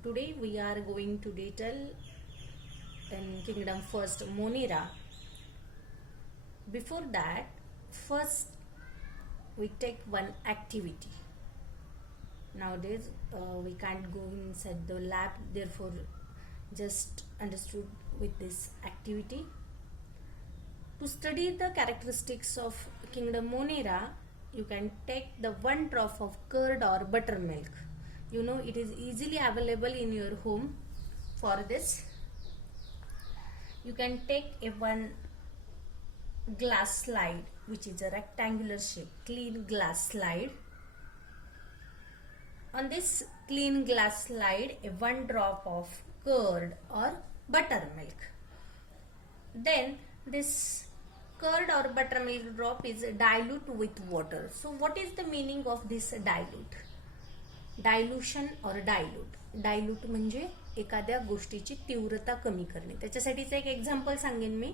Today we are going to detail in kingdom first Monera. Before that, first we take one activity. Nowadays we can't go inside the lab, therefore just understood with this activity. To study the characteristics of kingdom Monera, you can take the one drop of curd or buttermilk. You know it is easily available in your home. For this, you can take a one glass slide, which is a rectangular shape, clean glass slide. On this clean glass slide, a one drop of curd or buttermilk. Then this curd or buttermilk drop is dilute with water. So what is the meaning of this dilute? Dilution और dilute म्हणजे एखाद्या गोष्टीची तीव्रता कमी करणे. त्याच्यासाठीचं एक example सांगेन मी.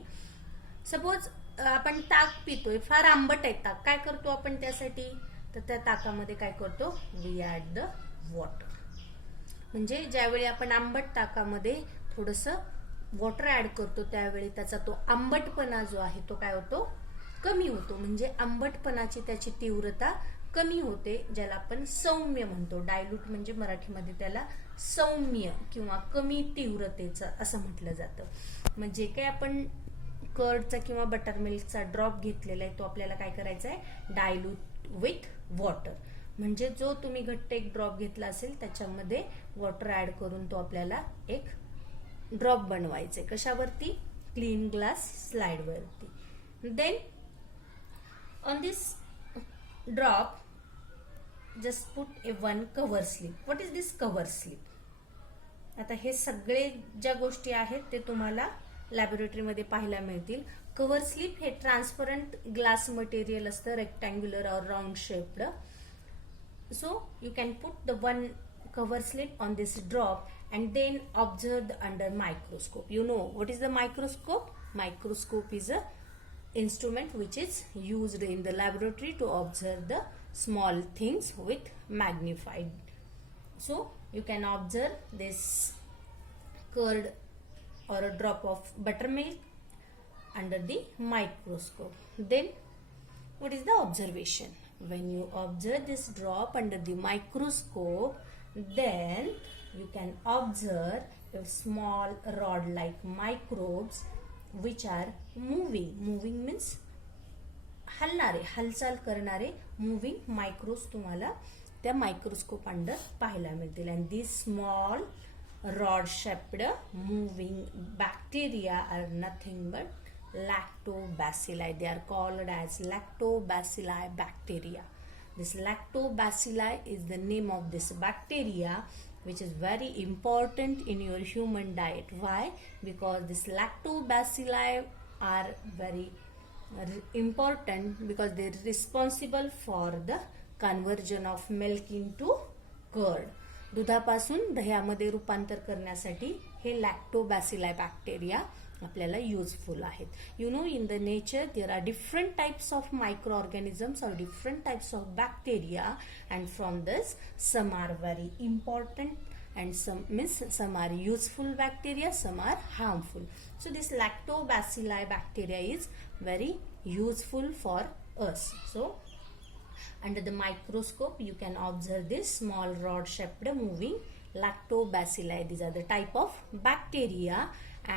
Suppose आपण ताक पितोय, फार आंबट आहे ताक, काय करतो आपण त्यासाठी? तर त्या ताकामध्ये काय करतो? We add the water. म्हणजे ज्यावेळी आपण आंबट ताकामध्ये थोडंसं वॉटर ॲड करतो त्यावेळी त्याचा तो आंबटपणा जो आहे तो काय होतो? कमी होतो. म्हणजे आंबटपणाची त्याची तीव्रता कमी होते, ज्याला आपण सौम्य म्हणतो. डायल्यूट म्हणजे मराठीमध्ये त्याला सौम्य किंवा कमी तीव्रतेचं असं म्हटलं जातं. म्हणजे काय आपण कर्डचा किंवा बटरमिल्कचा ड्रॉप घेतलेला आहे तो आपल्याला काय करायचा आहे? Dilute with water. म्हणजे जो तुम्ही घट्ट एक ड्रॉप घेतला असेल त्याच्यामध्ये वॉटर ऍड करून तो आपल्याला एक ड्रॉप बनवायचा आहे. कशावरती? क्लीन ग्लास स्लाइड वरती. Then on this drop just put a one cover slip. What is this cover slip? आता हे सगळे ज्या गोष्टी आहेत ते तुम्हाला लॅबोरेटरीमध्ये पाहायला मिळतील. कव्हर स्लिप हे ट्रान्सपरंट ग्लास मटेरियल असतं, रेक्टँग्युलर और round shaped. So you can put the one cover slip on this drop and then observe under microscope. You know what is the microscope? Microscope is a instrument which is used in the laboratory to observe the small things with magnified. So you can observe this curd or a drop of buttermilk under the microscope. Then what is the observation? When you observe this drop under the microscope, then you can observe a small rod like microbes which are moving. Moving means हलणारे, हालचाल करणारे moving मायक्रोज तुम्हाला त्या microscope under पाहायला मिळतील. And this small rod shaped moving bacteria are nothing but lactobacilli. They are called as lactobacilli bacteria. This lactobacilli is the name of this bacteria, which is very important in your human diet. Why? Because this lactobacilli are very important because they are responsible for the conversion of milk into curd. दुधापासून दह्यामध्ये रूपांतर करण्यासाठी हे lactobacilli bacteria आपल्याला useful आहेत. You know in the nature there are different types of micro organisms और different types of bacteria and from this some are very important and some are useful bacteria, some are harmful. So this lactobacilli bacteria is very useful for us. So under the microscope you can observe this small rod shaped moving lactobacilli. These are the type of bacteria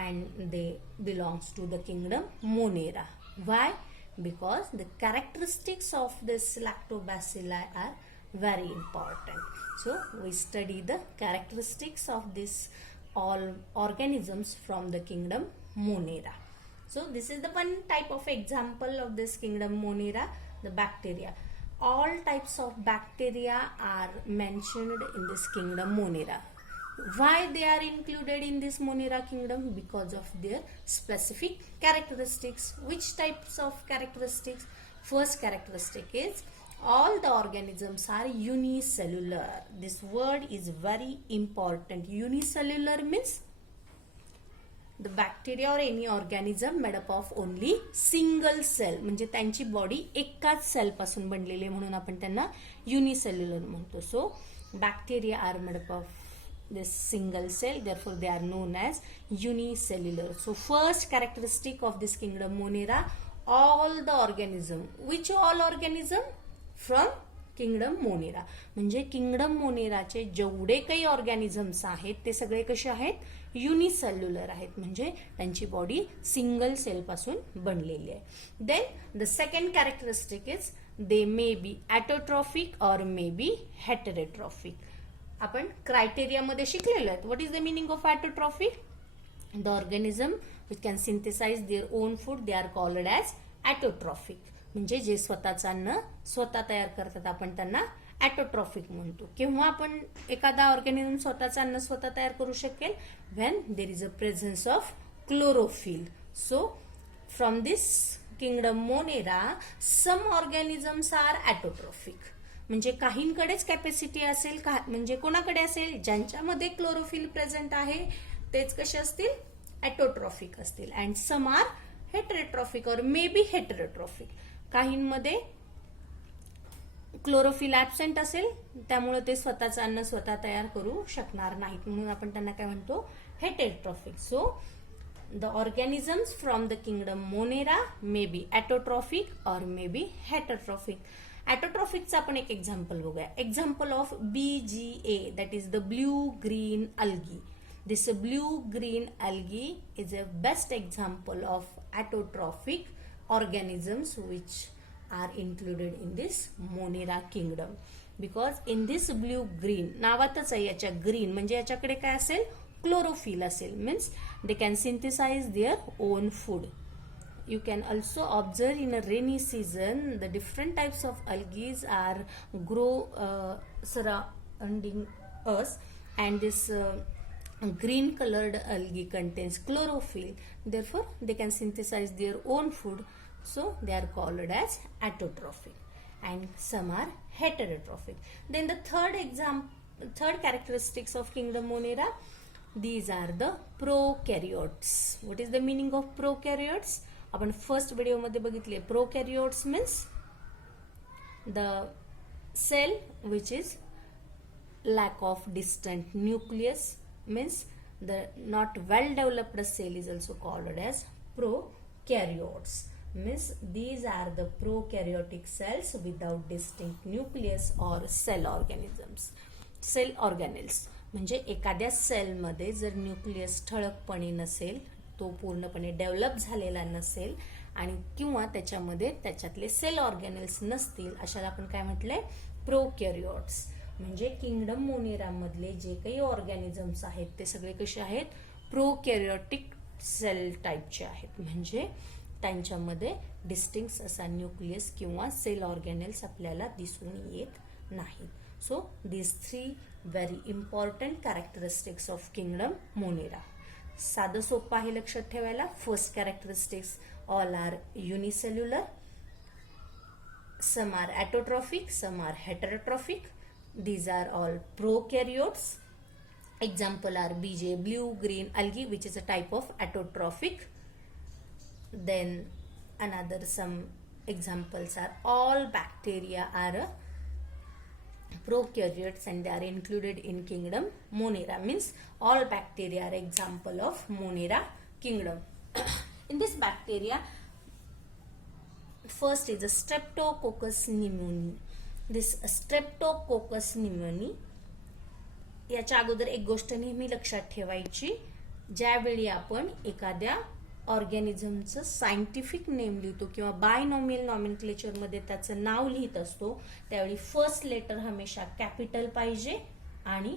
and they belongs to the kingdom Monera. Why? Because the characteristics of this lactobacilli are very important. So we study the characteristics of this all organisms from the kingdom Monera. So this is the one type of example of this kingdom Monera, the bacteria. All types of bacteria are mentioned in this kingdom Monera. Why they are included in this Monera kingdom? Because of their specific characteristics. Which types of characteristics? First characteristic is all the organisms are unicellular. This word is very important. Unicellular means the bacteria or any organism made up of only single cell. म्हणजे त्यांची body एकाच sale पासून बनलेली म्हणून आपण त्यांना unicellular म्हणतो. So bacteria are made up of this single cell, therefore they are known as unicellular. So first characteristic of this kingdom Monera, all the organism, which all organism? From kingdom Monera. म्हणजे kingdom मोनेराचे जेवढे काही organisms आहेत ते सगळे कसे आहेत? Unicellular आहेत, म्हणजे त्यांची बॉडी सिंगल सेल पासून बनलेली आहे. Then the second characteristic is they may be autotrophic or may be heterotrophic. आपण क्रायटेरियामध्ये शिकलेलो आहे. What is the meaning of autotrophic? The organism which can synthesize their own food they are called as autotrophic. म्हणजे जे स्वतःचं अन्न स्वतः तयार करतात आपण त्यांना ॲटोट्रॉफिक म्हणतो. केव्हा आपण एखादा ऑर्गॅनिझम स्वतःचं अन्न स्वतः तयार करू शकेल? When there is a presence of chlorophyll. So from this kingdom Monera some organisms are autotrophic. म्हणजे काहींकडेच कॅपॅसिटी असेल, म्हणजे कोणाकडे असेल? ज्यांच्यामध्ये क्लोरोफिल प्रेझेंट आहे तेच कसे असतील? ॲटोट्रॉफिक असतील. अँड सम आर हेटेरोट्रॉफिक और मे बी हेटेरोट्रॉफिक. काहींमध्ये क्लोरोफिल ऍबसेंट असेल, त्यामुळे ते स्वतःचं अन्न स्वतः तयार करू शकणार नाहीत, म्हणून आपण त्यांना काय म्हणतो? Heterotrophic. So the organisms from the kingdom Monera may be autotrophic और मे बी हेटेरोट्रॉफिक. ॲटोट्रॉफिकचं आपण एक एक्झाम्पल बघूया. Example of BGA, that is the blue green algae. This blue green algae is a best example of autotrophic organisms which are included in this Monera kingdom. Because in this blue green, नावातच आहे याच्या green, म्हणजे याच्याकडे काय असेल? Chlorophyll असेल. Means they can synthesize their own food. You can also observe in a rainy season the different types of algae are grow surrounding us, and this green colored algae contains chlorophyll, therefore they can synthesize their own food, so they are called as autotrophic. And some are heterotrophic. Then the third characteristics of kingdom Monera, these are the prokaryotes. What is the meaning of prokaryotes? आपण first video मध्ये बघितले. prokaryotes means the cell which is lack of distant nucleus, means the not well developed cell is also called as prokaryotes. Means these are the prokaryotic cells without distinct nucleus or cell organisms. Cell organelles म्हणजे एखाद्या सेलमध्ये जर nucleus ठळकपणे नसेल, तो पूर्णपणे develop झालेला नसेल आणि किंवा त्याच्यामध्ये त्याच्यातले सेल ऑर्गॅनेल्स नसतील, अशाला आपण काय म्हटलंय? प्रोकॅरियोट्स. म्हणजे किंगडम मोनेरा मधले जे काही ऑर्गॅनिझम्स आहेत ते सगळे कसे आहेत? प्रोकॅरियोटिक सेल टाईपचे आहेत. म्हणजे त्यांच्यामध्ये डिस्टिंक्ट असा न्यूक्लियस किंवा सेल ऑर्गॅनेल्स आपल्याला दिसून येत नाहीत. So these 3 very important characteristics of kingdom Monera. साधं सोपं आहे लक्षात ठेवायला. First characteristics, all are unicellular, some are autotrophic, some are heterotrophic. These are all prokaryotes. Example are BJ, blue green algae, which is a type of autotrophic. Then another some examples are all bacteria are prokaryotes and they are included in kingdom Monera. Means all bacteria are example of Monera kingdom. In this bacteria, first is a Streptococcus pneumoniae. This Streptococcus pneumoniae. याच्या अगोदर एक गोष्ट नेहमी लक्षात ठेवायची, ज्यावेळी आपण एखाद्या ऑर्गॅनिझमचं सायंटिफिक नेम लिहितो किंवा बायनॉमियल नॉमेनक्लेचर मध्ये त्याचं नाव लिहित असतो, त्यावेळी फर्स्ट लेटर हमेशा कॅपिटल पाहिजे आणि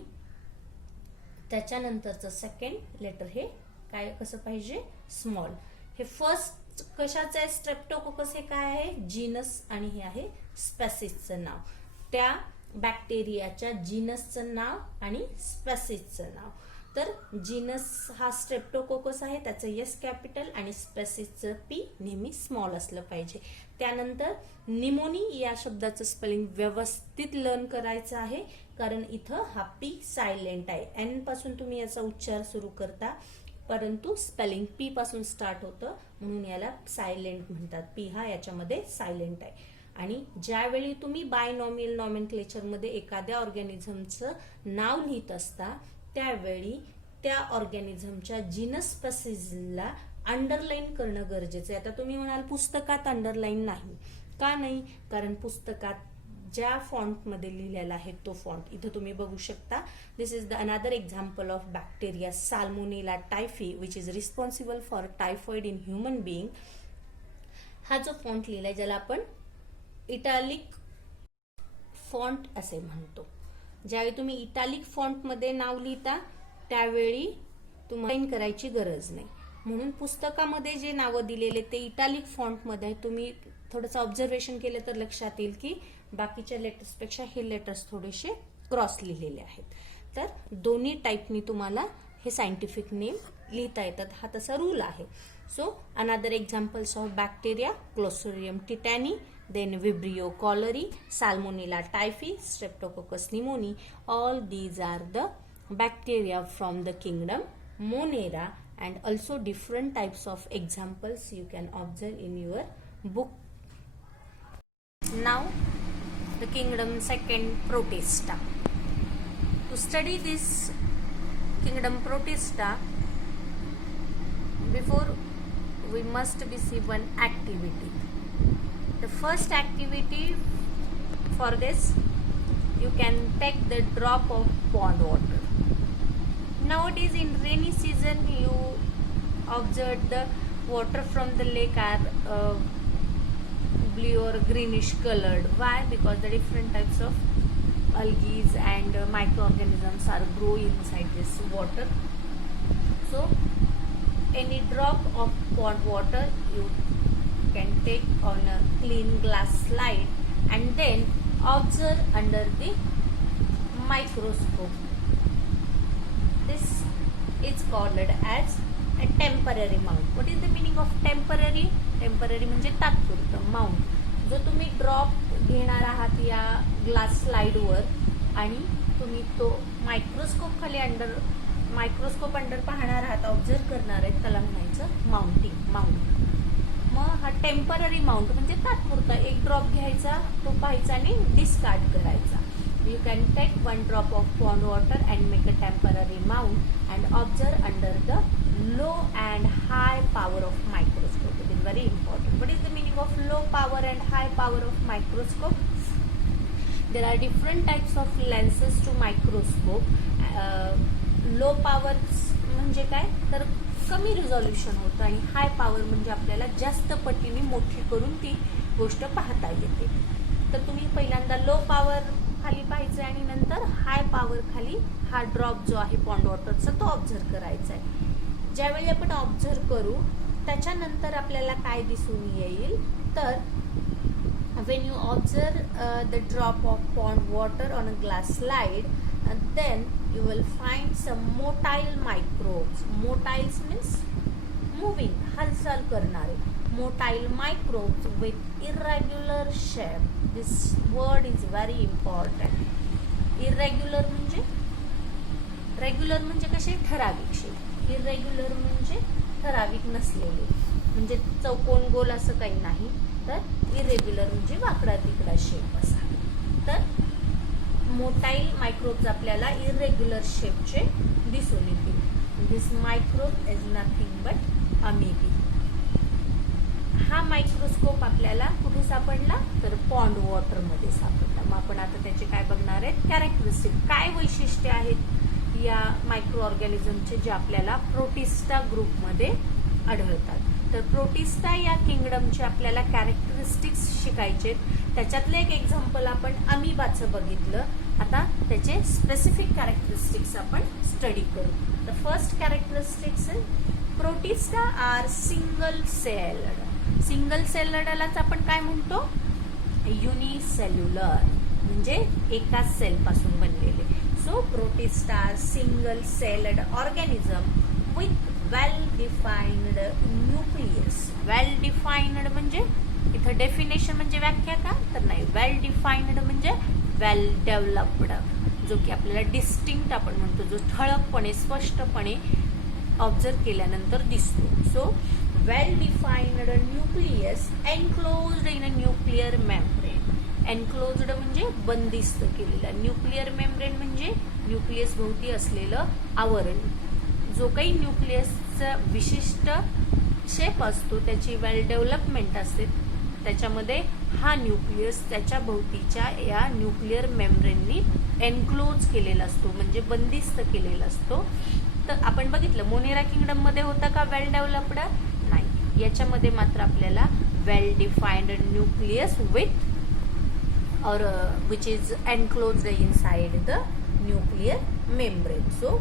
त्याच्यानंतरचं सेकंड लेटर हे काय कसं पाहिजे? स्मॉल. हे फर्स्ट कशाचं आहे? स्ट्रेप्टोकोकस हे काय आहे? जीनस आणि हे आहे स्पेसिसचं नाव. त्या बॅक्टेरियाच्या जीनसचं नाव आणि स्पेसिसचं नाव. तर जीनस हा स्ट्रेप्टोकोकस आहे, त्याचं एस कॅपिटल आणि स्पेसिसचं पी नेहमी स्मॉल असलं पाहिजे. त्यानंतर निमोनी या शब्दाचं स्पेलिंग व्यवस्थित लर्न करायचं आहे, कारण इथं हा पी सायलेंट आहे. एन पासून तुम्ही याचा उच्चार सुरू करता, परंतु स्पेलिंग पी पासून स्टार्ट होतं, म्हणून याला सायलेंट म्हणतात. पी हा याच्यामध्ये सायलेंट आहे. आणि ज्यावेळी तुम्ही बायनॉमियल नॉमेनक्लेचर मध्ये एखाद्या ऑर्गॅनिझमचं नाव लिहित असता, त्यावेळी त्या ऑर्गॅनिझमच्या जीनस स्पेसिसला अंडरलाईन करणं गरजेचं आहे. आता तुम्ही म्हणाल पुस्तकात अंडरलाईन नाही, का नाही? कारण पुस्तकात ज्या फॉन्टमध्ये लिहिलेला आहे तो फॉन्ट इथं तुम्ही बघू शकता. This is the another example of bacteria Salmonella typhi which is responsible for typhoid in human being. हा जो फॉन्ट लिहिलाय ज्याला आपण इटॅलिक फॉन्ट असे म्हणतो. ज्यावेळी तुम्ही इटॅलिक फॉन्टमध्ये नाव लिहिता त्यावेळी तुम्हाला करायची गरज नाही. म्हणून पुस्तकामध्ये जे नावं दिलेले ते इटॅलिक फॉन्टमध्ये तुम्ही थोडंसं ऑब्झर्वेशन केलं तर लक्षात येईल की बाकीच्या लेटर्सपेक्षा हे लेटर्स थोडेसे क्रॉस लिहिलेले आहेत. तर दोन्ही टाईपनी तुम्हाला हे सायंटिफिक नेम लिहिता येतात. हा तसा रूल आहे. So another examples of bacteria Clostridium tetani, then Vibrio cholerae, Salmonella typhi, Streptococcus pneumoniae. All these are the bacteria from the kingdom Monera, and also different types of examples you can observe in your book. Now the kingdom second Protista. To study this kingdom Protista, before we must be see one activity. The first activity for this, you can take the drop of pond water. Nowadays in rainy season you observe the water from the lake are blue or greenish colored. Why? Because the different types of algae and microorganisms are grow inside this water. So any drop of pond water you can take on a clean glass slide and then observe under the microscope. This is called as a temporary mount. What is the meaning of temporary? Temporary म्हणजे तात्पुरतं. Mount जो तुम्ही drop घेणार आहात या glass स्लाइडवर आणि तुम्ही तो मायक्रोस्कोप खाली मायक्रोस्कोप अंडर पाहणार आहात, ऑब्झर्व करणार आहेत, त्याला म्हणायचं माउंटिंग माउंट. मग हा टेम्पररी माउंट म्हणजे तात्पुरता एक ड्रॉप घ्यायचा, तो पाहायचा आणि डिस्कार्ड करायचा. You can take one drop of pond water and make a temporary mount and observe under the low and high power of microscope. It is very important. What is the meaning of low power and high power of microscope? There are different types of lenses to microscope. Low power म्हणजे काय तर कमी resolution होतं आणि high power म्हणजे आपल्याला जास्त पटीने मोठी करून ती गोष्ट पाहता येते. तर तुम्ही पहिल्यांदा लो पॉवर खाली पाहायचं आणि नंतर हाय पॉवर खाली हा ड्रॉप जो आहे पॉन्ड वॉटरचा तो ऑब्झर्व करायचा आहे. ज्यावेळी आपण ऑब्झर्व करू त्याच्यानंतर आपल्याला काय दिसून येईल तर when you observe the drop of pond water on a glass slide, then you will find some motile microbes. Motiles means moving, हालचाल करणारे. Motile microbes with irregular shape. This word is very important. Irregular म्हणजे regular म्हणजे कसे ठराविक shape. Irregular म्हणजे ठराविक नसलेले, म्हणजे चौकोन गोल असं काही नाही. तर इरेग्युलर म्हणजे वाकडा तिकडा शेप असा. तर मोटाईल मायक्रोब्स आपल्याला इरेग्युलर शेपचे दिसून येतील. दिस मायक्रोब इज नथिंग बट अमेबी. हा मायक्रोस्कोप आपल्याला कुठे सापडला तर पॉन्ड वॉटर मध्ये सापडला. मग आपण आता त्याचे काय बघणार आहेत कॅरेक्टरिस्टिक, काय वैशिष्ट्य आहेत या मायक्रो ऑर्गॅनिझमचे जे आपल्याला प्रोटिस्टा ग्रुपमध्ये आढळतात. तर प्रोटिस्टा या किंगडमचे आपल्याला कॅरेक्टरिस्टिक्स शिकायचे. त्याच्यातलं एक एक्झाम्पल आपण अमिबाचं बघितलं. आता त्याचे स्पेसिफिक कॅरेक्टरिस्टिक्स आपण स्टडी करू. The first characteristics Protista are single celled. Single सेल्डलाच आपण काय म्हणतो युनिसेल्युलर, म्हणजे एका सेल पासून बनलेले. So Protista are single celled organism with well defined nucleus. Well defined म्हणजे इथं डेफिनेशन म्हणजे व्याख्या का तर नाही, वेल डिफाइन्ड म्हणजे वेल डेव्हलप्ड, जो की आपल्याला डिस्टिंक्ट आपण म्हणतो, जो ठळकपणे स्पष्टपणे ऑब्झर्व केल्यानंतर दिसतो. So well defined nucleus enclosed in a nuclear membrane. Enclosed म्हणजे बंदिस्त केलेला, न्यूक्लिअर मेम्ब्रेन म्हणजे न्यूक्लियस भोवती असलेलं आवरण. जो काही न्यूक्लियसचा विशिष्ट शेप असतो, त्याची वेल डेव्हलपमेंट असते, त्याच्यामध्ये हा न्यूक्लियस त्याच्या भोवतीच्या या न्यूक्लिअर मेम्ब्रेननी एनक्लोज केलेला असतो, म्हणजे बंदिस्त केलेला असतो. तर आपण बघितलं मोनेरा किंगडम मध्ये होता का वेल डेव्हलप्ड? नाही. याच्यामध्ये मात्र आपल्याला well defined nucleus with or which is enclosed inside the nuclear membrane. So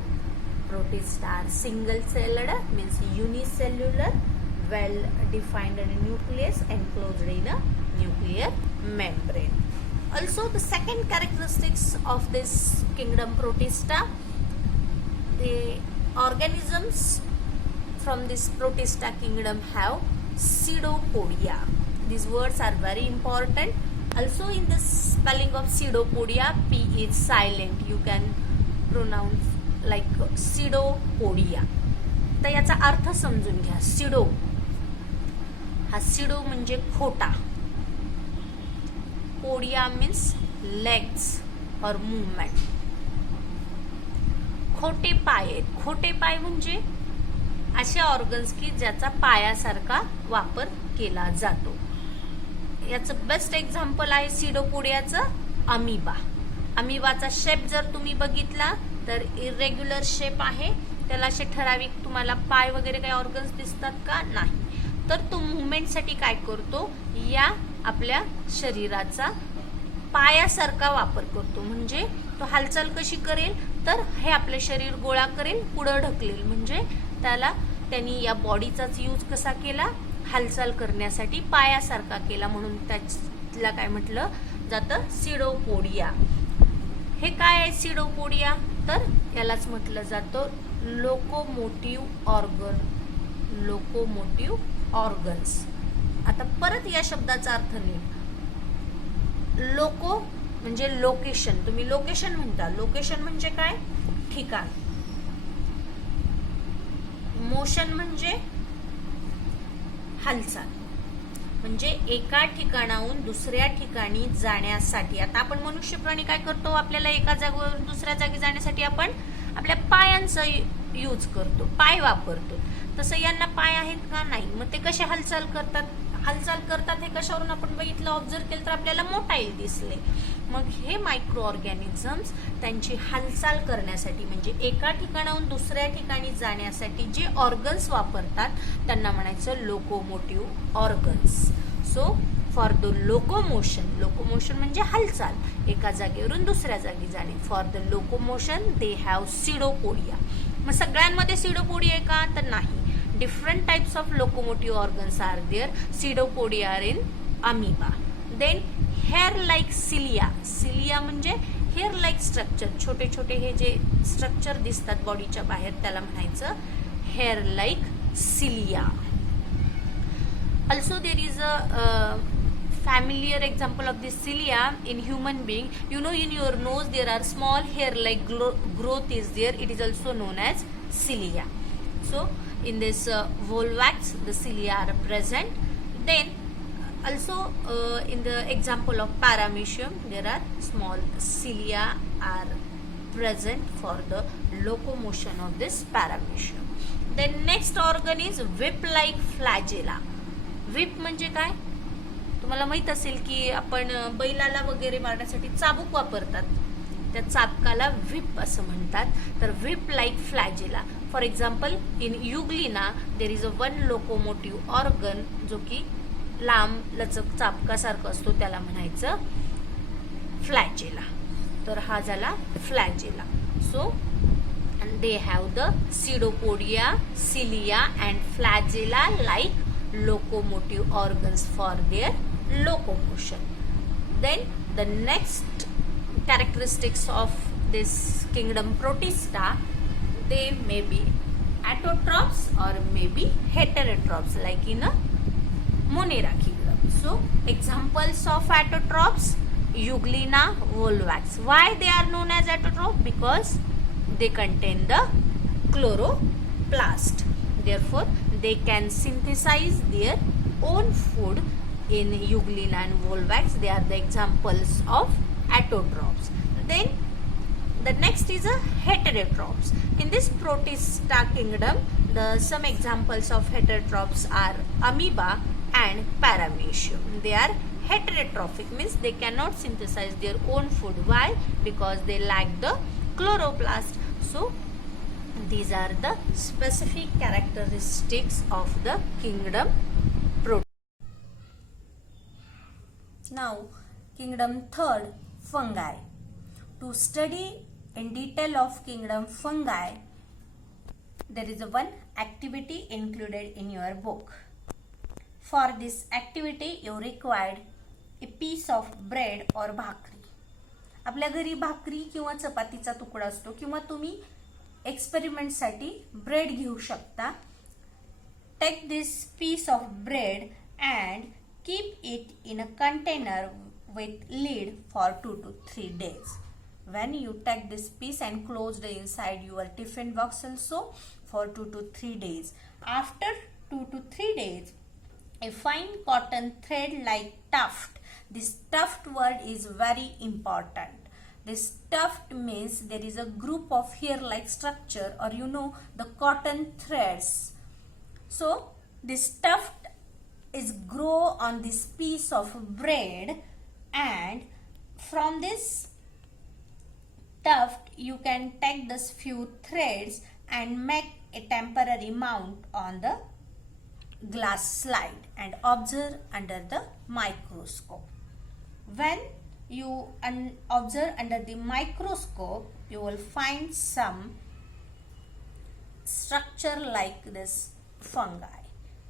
protists are single celled, means unicellular, well defined nucleus enclosed in a nuclear membrane. Also the second characteristics of this kingdom Protista, the organisms from this Protista kingdom have pseudopodia. These words are very important. Also in the spelling of pseudopodia, P is silent. You can pronounce like pseudopodia. तर याचा अर्थ समजून घ्या. pseudo हा pseudo म्हणजे खोटा. podia means legs or movement. खोटे पाय. खोटे पाय म्हणजे असे ऑर्गन्स की ज्याचा पायासारखा वापर केला जातो. याचं बेस्ट एक्झाम्पल आहे सिडोपोडियाचं अमिबा. अमिबाचा शेप जर तुम्ही बघितला तर इरेग्युलर शेप आहे. त्याला असे ठराविक तुम्हाला पाय वगैरे काही ऑर्गन्स दिसतात का? नाही. तर तो मुवमेंटसाठी काय करतो, या आपल्या शरीराचा पायासारखा वापर करतो. म्हणजे तो हालचाल कशी करेल, तर हे आपले शरीर गोळा करेल, पुढं ढकलेल. म्हणजे त्यांनी या बॉडीचाच यूज कसा केला, हालचाल करण्यासाठी पायासारखा केला, म्हणून त्याला काय म्हटलं जातं, सिडोपोडिया. हे काय आहे सिडोपोडिया? तर यालाच म्हटलं जातं लोकोमोटिव्ह ऑर्गन. Locomotive organs. आता परत या शब्दाचा अर्थ नीट. लोको म्हणजे लोकेशन. तुम्ही लोकेशन म्हणता. लोकेशन म्हणजे काय? ठिकाण. मोशन म्हणजे हालचाल. म्हणजे एका ठिकाणाहून दुसऱ्या ठिकाणी जाण्यासाठी. आता आपण मनुष्य प्राणी काय करतो, आपल्याला एका जागेवरून दुसऱ्या जागी जाण्यासाठी आपण आपल्या पायांचा यूज करतो, पाय वापरतो. तसं यांना पाय आहेत का? नाही. मग ते कसे हालचाल करतात? हे कशावरून आपण बघितलं, ऑब्झर्व केलं तर आपल्याला मोटाईल दिसले. मग हे मायक्रो ऑर्गॅनिझम्स त्यांची हालचाल करण्यासाठी, म्हणजे एका ठिकाणाहून दुसऱ्या ठिकाणी जाण्यासाठी जे ऑर्गन्स वापरतात त्यांना म्हणायचं locomotive organs. So for the locomotion म्हणजे हालचाल, एका जागेवरून दुसऱ्या जागी जाणे. For the locomotion they have pseudopodia. मग सगळ्यांमध्ये सिडोपोडिया आहे का? तर नाही. different types of locomotive organs are there. Pseudopodia are in amoeba. Then hair like cilia म्हणजे hair like structure. छोटे छोटे हे जे स्ट्रक्चर दिसतात बॉडीच्या बाहेर त्याला म्हणायचं hair like cilia. Also there is a familiar example of this cilia in human being. You know, in your nose there are small hair like growth is there. It is also known as cilia. So in this volvax the cilia are present. Then also in the example of paramecium there are small cilia are present for the locomotion of this paramecium. Then next organ is whip like flagella. whip म्हणजे काय? तुम्हाला माहित असेल की आपण बैलाला वगैरे मारण्यासाठी चाबूक वापरतात, त्या चाबकाला व्हिप असं म्हणतात. तर whip like flagella. For example in Euglena there is a one locomotive organ जो की लांब लचक चाबकासारखं असतो, त्याला म्हणायचं फ्लॅजेला. तर हा झाला flagella. So they have the pseudopodia, cilia and flagella like locomotive organs for their locomotion. Then the next characteristics of this kingdom Protista, they may be autotrophs or may be heterotrophs like in a Monera kingdom. So examples of autotrophs, Euglena, volvax. Why they are known as autotroph? Because they contain the chloroplast. Therefore they can synthesize their own food in euglena and volvax. They are the examples of autotrophs. Then the next is a heterotrophs. In this Protista kingdom, some examples of heterotrophs are amoeba and paramecium. They are heterotrophic, means they cannot synthesize their own food. Why? Because they lack the chloroplast. So these are the specific characteristics of the kingdom Protista. Now, kingdom third, fungi. To study in detail of kingdom fungi, there is one activity included in your book. For this activity, you required a piece of bread or भाकरी. आपल्या घरी भाकरी किंवा चपातीचा तुकडा असतो, किंवा तुम्ही एक्सपेरिमेंटसाठी bread घेऊ शकता. Take this piece of bread and keep it in a container with lid for 2 to 3 days. When you take this piece and close the inside your tiffin box also for 2 to 3 days. After 2 to 3 days, a fine cotton thread like tuft. This tuft word is very important. This tuft means there is a group of hair-like structure, or the cotton threads. So this tuft is grow on this piece of bread, and from this tuft you can take this few threads and make a temporary mount on the glass slide and observe under the microscope. When you observe under the microscope, you will find some structure like this fungi.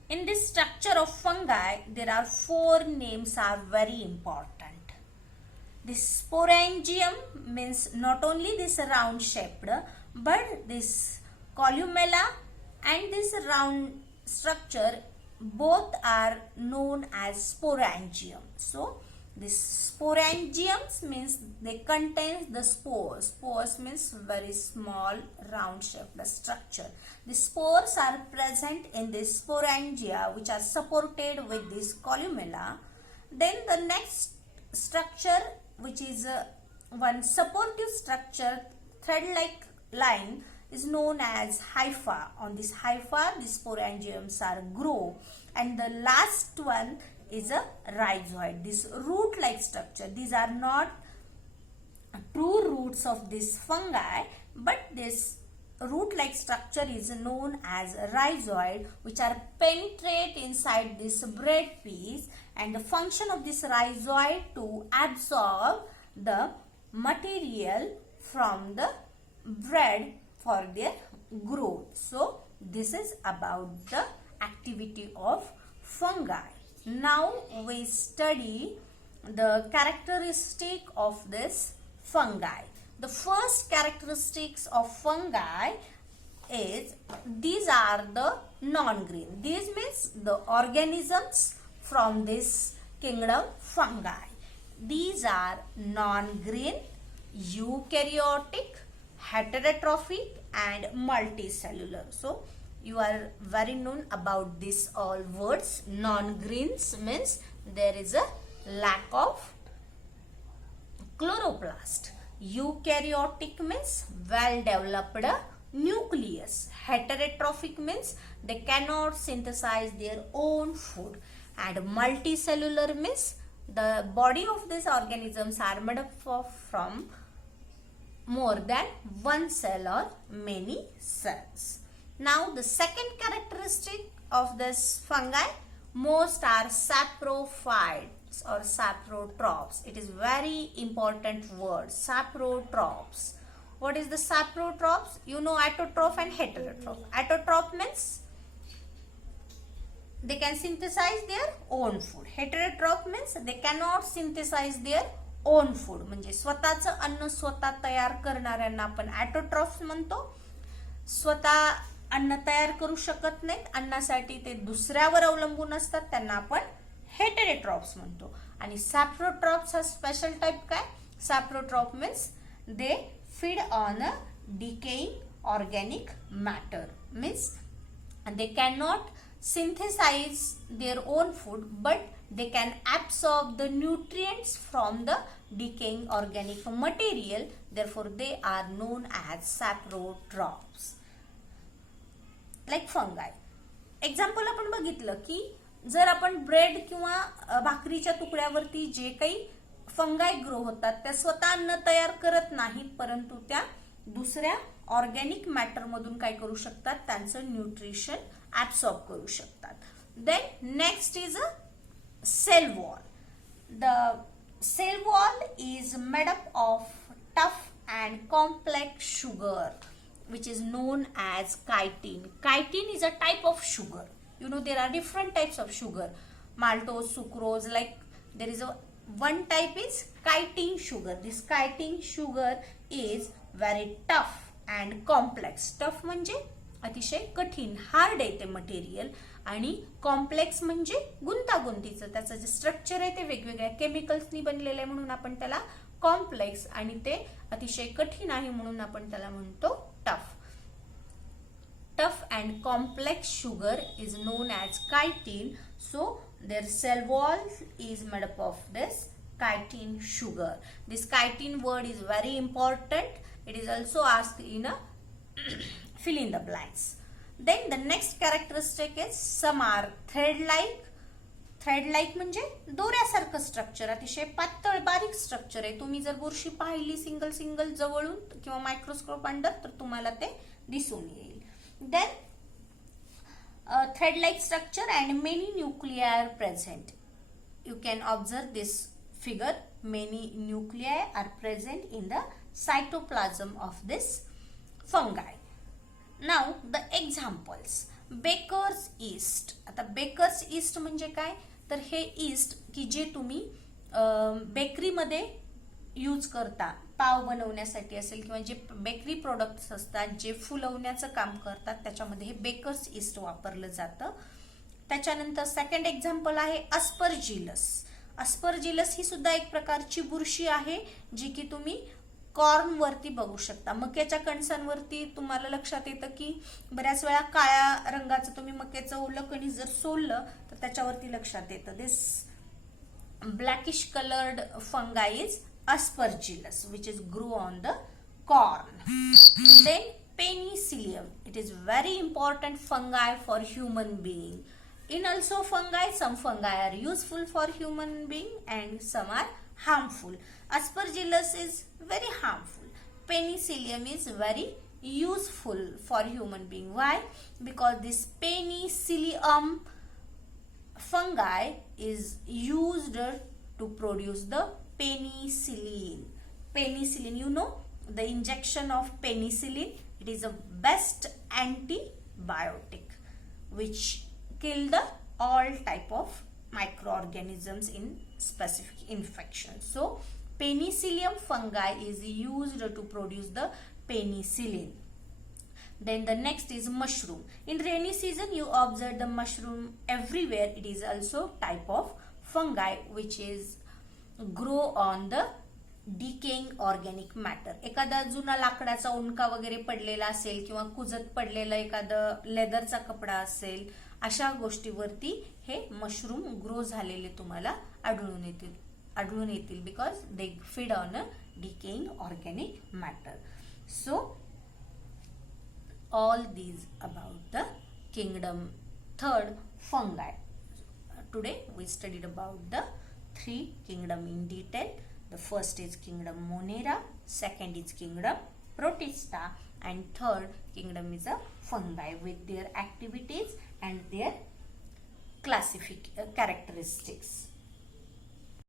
In this structure of fungi, there are 4 names are very important. This sporangium means not only this round shaped, but this columella and this round structure both are known as sporangium. So this sporangiums means they contain the spores. Spores means very small round shaped structure. The spores are present in this sporangia, which are supported with this columella. Then the next structure, which is one supportive structure, thread-like line, is known as hypha. On this hypha, the sporangiums are grow, and the last one is a rhizoid. This root-like structure. These are not true roots of this fungi, but this root-like structure is known as rhizoid, which are penetrate inside this bread piece, and the function of this rhizoid to absorb the material from the bread for their growth. So this is about the activity of fungi. Now we study the characteristic of this fungi. The first characteristics of fungi is these are the non-green. These means the organisms from this kingdom fungi. These are non-green, eukaryotic, heterotrophic and multicellular. So you are very known about these all words. Non-greens means there is a lack of chloroplast. Eukaryotic means well developed nucleus. Heterotrophic means they cannot synthesize their own food. And multicellular means the body of these organisms are made up of from more than one cell or many cells. Now the second characteristic of this fungi, most are saprophytes or saprotrophs. It is very important word, saprotrophs. What is the saprotrophs? You know autotroph and heterotroph. Autotroph means they can synthesize their own food. Heterotroph means they cannot synthesize their own food. म्हणजे स्वतःचं अन्न स्वतः तयार करणाऱ्यांना आपण autotrophs म्हणतो. स्वतः अन्न तयार करू शकत नाहीत, अन्नासाठी ते दुसऱ्यावर अवलंबून असतात, त्यांना आपण हेटेरोट्रॉफ्स म्हणतो. आणि सॅप्रोट्रॉफ्स हा स्पेशल टाइप काय? Saprotroph means they feed on a decaying organic matter. Means they cannot synthesize their own food, but they can absorb the nutrients from the decaying organic material, therefore they are known as saprotrophs. Like fungi. Example आपण बघितलं की जर आपण bread किंवा भाकरीच्या तुकड्यावरती जे काही fungi grow होतात त्या स्वतः अन्न तयार करत नाहीत, परंतु त्या दुसऱ्या ऑर्गॅनिक मॅटर मधून काय करू शकतात, त्यांचं न्यूट्रिशन ऍब्सॉर्ब करू शकतात. Then next is a cell wall. The cell wall is made up of tough and complex sugar which is known as chitin. Chitin is a type of sugar. You know there are different types of sugar. Maltose, sucrose, like there is a one type is chitin sugar. This chitin sugar is very tough and complex. Tough म्हणजे अतिशय कठीण, hard आहे ते material, आणि complex म्हणजे गुंतागुंतीचं. त्याचं जे स्ट्रक्चर आहे ते वेगवेगळ्या केमिकल्सनी बनलेलं आहे म्हणून आपण त्याला कॉम्प्लेक्स, आणि ते अतिशय कठीण आहे म्हणून आपण त्याला म्हणतो tough. Tough and complex sugar is known as chitin. So their cell wall is made up of this chitin sugar. This chitin word is very important. It is also asked in a fill in the blanks. Then the next characteristic is some are thread-like. Thread-like म्हणजे दोऱ्यासारखं structure, अतिशय पातळ बारीक structure आहे. तुम्ही जर बुरशी पाहिली single single जवळून किंवा मायक्रोस्कोप अंडर तर तुम्हाला ते दिसून येईल. Then thread-like structure and many nuclei are present. You can observe this figure. Many nuclei are present in the cytoplasm of this fungi. Now the examples. Baker's yeast. आता bakers east म्हणजे काय, तर हे ईस्ट की जे तुम्ही बेकरीमध्ये use करता, पाव बनवण्यासाठी असेल किंवा जे बेकरी प्रोडक्ट्स असतात जे फुलवण्याचं काम करतात त्याच्यामध्ये हे बेकर्स ईस्ट वापरलं जातं. त्याच्यानंतर सेकंड एक्झाम्पल आहे अस्परजिलस. अस्परजिलस ही सुद्धा एक प्रकारची बुरशी आहे जी की तुम्ही कॉर्न वरती बघू शकता. मक्याच्या कणसांवरती तुम्हाला लक्षात येतं की बऱ्याच वेळा काळ्या रंगाचं तुम्ही मक्याचं ओलं कणीस जर सोललं तर त्याच्यावरती लक्षात येतं. This blackish coloured fungi is aspergillus which is grow on the corn. Then penicillium, it is very important fungi for human being. In also fungi, some fungi are useful for human being and some are harmful. Aspergillus is very harmful. Penicillium is very useful for human being. Why? Because this penicillium fungi is used to produce the penicillin. Penicillin, you know, the injection of penicillin, it is a best antibiotic which kill the all type of microorganisms in specific infections. So penicillium fungi is used to produce the penicillin. Then the next is mushroom. In rainy season you observe the mushroom everywhere. It is also type of fungi which is grow on the decaying organic matter. एखादा जुना लाकडाचा उंडका वगैरे पडलेला असेल किंवा कुजत पडलेला एखादा लेदरचा कपडा असेल, अशा गोष्टीवरती हे मशरूम ग्रो झालेले तुम्हाला आढळून येतील because they feed on a decaying organic matter. So all these about the kingdom third fungi. Today we studied about the three kingdom in detail. The first is kingdom Monera, second is kingdom Protista, and third kingdom is a fungi with their activities and their characteristics.